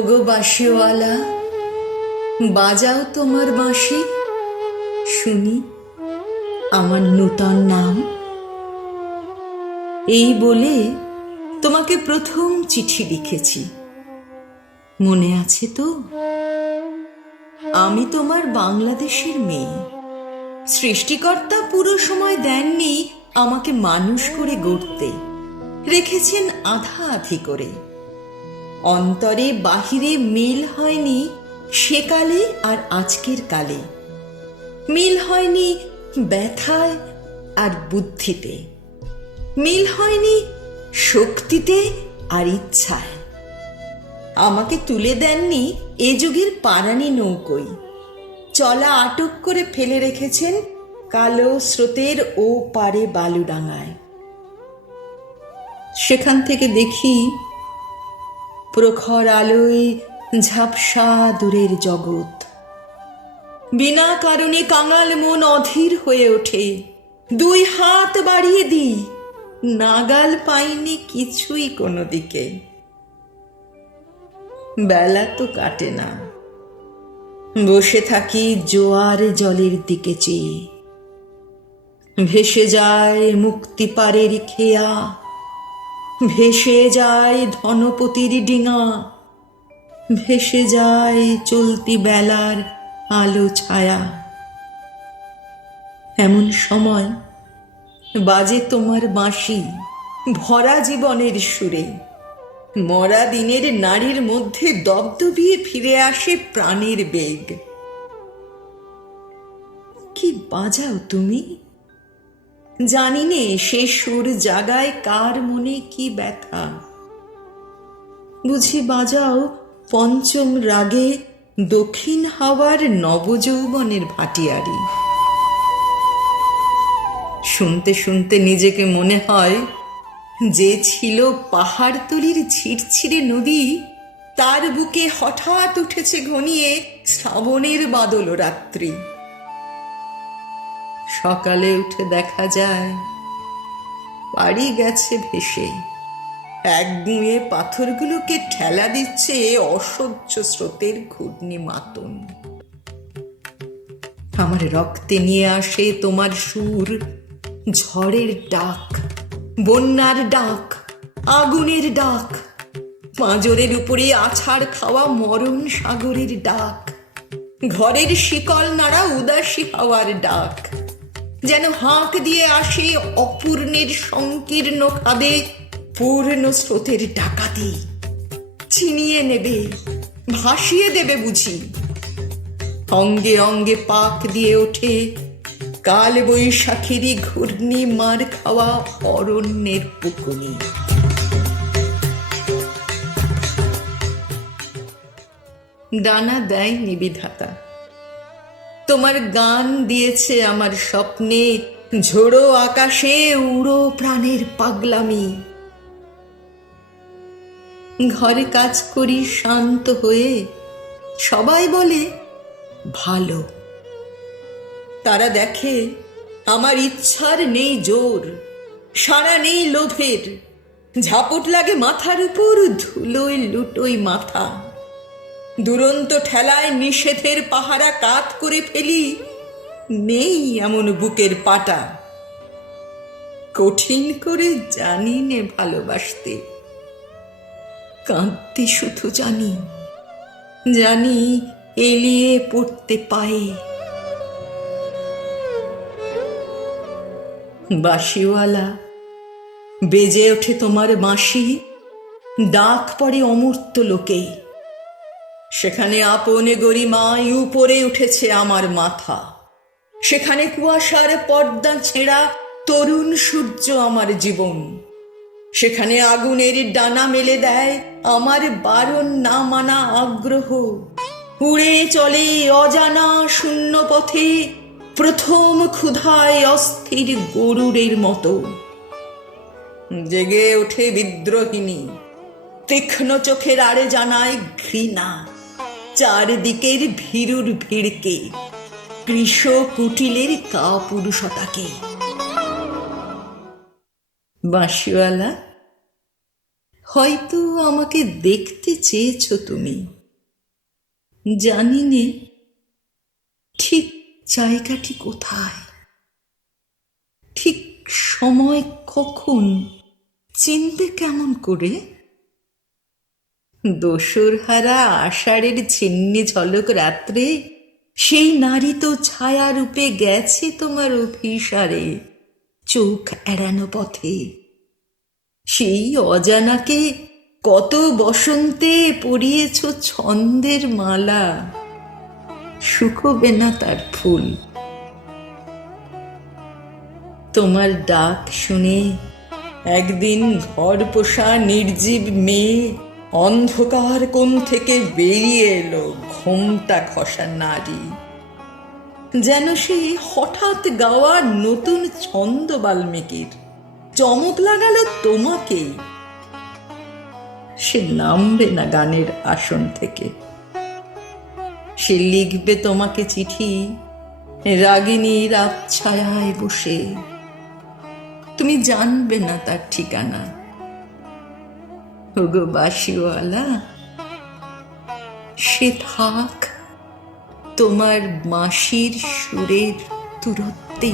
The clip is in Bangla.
ওগো বাঁশিওয়ালা, বাজাও তোমার বাঁশি। শুনি আমার নূতন নাম। এই বলে তোমাকে প্রথম চিঠি লিখেছি। মনে আছে তো? আমি তোমার বাংলাদেশের মেয়ে। সৃষ্টিকর্তা পুরো সময় দেননি আমাকে মানুষ করে গড়তে। রেখেছেন আধা আধি করে। অন্তরে বাহিরে মিল হয়নি সেকালে আর আজকের কালে। মিল হয়নি ব্যথায় আর বুদ্ধিতে। মিল হয়নি শক্তিতে আর ইচ্ছায়। আমাকে তুলে দেননি এ যুগের পারানি নৌকোই। চলা আটক করে ফেলে রেখেছেন কালো স্রোতের ও পারে বালুডাঙায়। সেখান থেকে দেখি প্রখর আলোয় ঝাপসা দূরের জগৎ। বিনা কারণে কাঙাল মন অধীর হয়ে ওঠে। দুই হাত বাড়িয়ে দিই। নাগাল পাইনি কিছুই কোনো দিকে। বেলা তো কাটে না। বসে থাকি জোয়ার জলের দিকে চেয়ে। ভেসে যায় মুক্তিপারের খেয়া। ভেসে যায় ধনপতির ডিঙা। ভেসে যায় চলতি বেলার আলো ছায়া। এমন সময় বাজে তোমার বাঁশি ভরা জীবনের সুরে। মরা দিনের নারীর মধ্যে দবদবিয়ে ফিরে আসে প্রাণের বেগ। কি বাজাও তুমি? জানি নে সে সুর জাগায় কার মনে কি ব্যথা? বুঝি বাজাও পঞ্চম রাগে দক্ষিণ হাওয়ার নবযৌবনের ভাটিয়ারি। শুনতে শুনতে নিজেকে মনে হয় যে ছিল পাহাড়তলির ঝিরঝিরে নদী, তার বুকে হঠাৎ উঠেছে ঘনিয়ে শ্রাবণের বাদল রাত্রি সকালে উঠে দেখা যায়, বাড়ি গেছে ভেসে। একদিনে পাথরগুলোকে ঠেলা দিচ্ছে অসহ্য স্রোতের ঘূর্ণি মাতন। আমার রক্তে নিয়ে আসে তোমার সুর, ঝড়ের ডাক, বন্যার ডাক, আগুনের ডাক পাঁজরের উপরে আছাড় খাওয়া মরণ সাগরের ডাক, ঘরের শিকল নাড়া উদাসী হাওয়ার ডাক। যেন হাঁক দিয়ে আসে অপূর্ণের সংকীর্ণ খাবে পূর্ণ স্রোতের ডাকাতি। ছিনিয়ে নেবে, ভাসিয়ে দেবে বুঝি। অঙ্গে অঙ্গে পাক দিয়ে ওঠে কাল বৈশাখেরই ঘূর্ণি মার খাওয়া অরণ্যের পুকুনি। দানা দেয় নিবিধাতা তোমার গান দিয়েছে আমার স্বপ্নে। ঝোড়ো আকাশে উড়ো প্রাণের পাগলামি। ঘরে কাজ করি শান্ত হয়ে। সবাই বলে, ভালো। তারা দেখে, আমার ইচ্ছার নেই জোর সারা নেই লোভের। ঝাপট লাগে মাথার উপর, ধুলোয় লুটোই মাথা। দুরন্ত ঠেলায় নিষেধের পাহারা কাত করে ফেলি, নেই এমন বুকের পাটা। কঠিন করে জানি নে ভালোবাসতে। কাঁদতে শুধু জানি জানি এলিয়ে পড়তে পায়ে। বাঁশিওয়ালা, বেজে ওঠে তোমার বাঁশি ডাক পড়ে অমূর্ত লোকে। সেখানে আপনে গরিমায় উপরে উঠেছে আমার মাথা। সেখানে কুয়াশার পর্দা ছেঁড়া তরুণ সূর্য আমার জীবন। সেখানে আগুনের ডানা মেলে দেয় আমার বারণ না মানা আগ্রহ। উড়ে চলে অজানা শূন্য পথে প্রথম ক্ষুধায় অস্থির গরুরের মতো। জেগে ওঠে বিদ্রোহিনী তীক্ষ্ণ চোখের আড়ে জানায় ঘৃণা। চারদিকের ভীরুর ভিড়কে কৃষ কুটিলের কাপুরুষতাকে। বাঁশিওয়ালা, হয়তো আমাকে দেখতে চেয়েছো তুমি। জানি নে, ঠিক জায়গাটি কোথায়? ঠিক সময় কখন? চিনবে কেমন করে? দোসর হারা আষাঢ়ের ছিন্নি ঝলক রাত্রে, সেই নারী তো ছায়া রূপে গেছে তোমার অভিসারে, চোখ এড়ানো পথে। সেই অজানাকে কত বসন্তে পরিয়েছ ছন্দের মালা, শুকোবে না তার ফুল। তোমার ডাক শুনে একদিন ঘর পোষা নির্জীব মেয়ে অন্ধকার কোণ থেকে বেরিয়ে এলো ঘোমটা খসা নারী। যেন সে হঠাৎ গাওয়া নতুন ছন্দ বাল্মীকির। চমক লাগালো তোমাকেই। সে নামবে না গানের আসন থেকে। সে লিখবে তোমাকে চিঠি, রাগিনীর আচ্ছায়ায় বসে। তুমি জানবে না তার ঠিকানা। ওগো বাসিওয়ালা সে থাক তোমার মাসির সুরের দূরত্বে।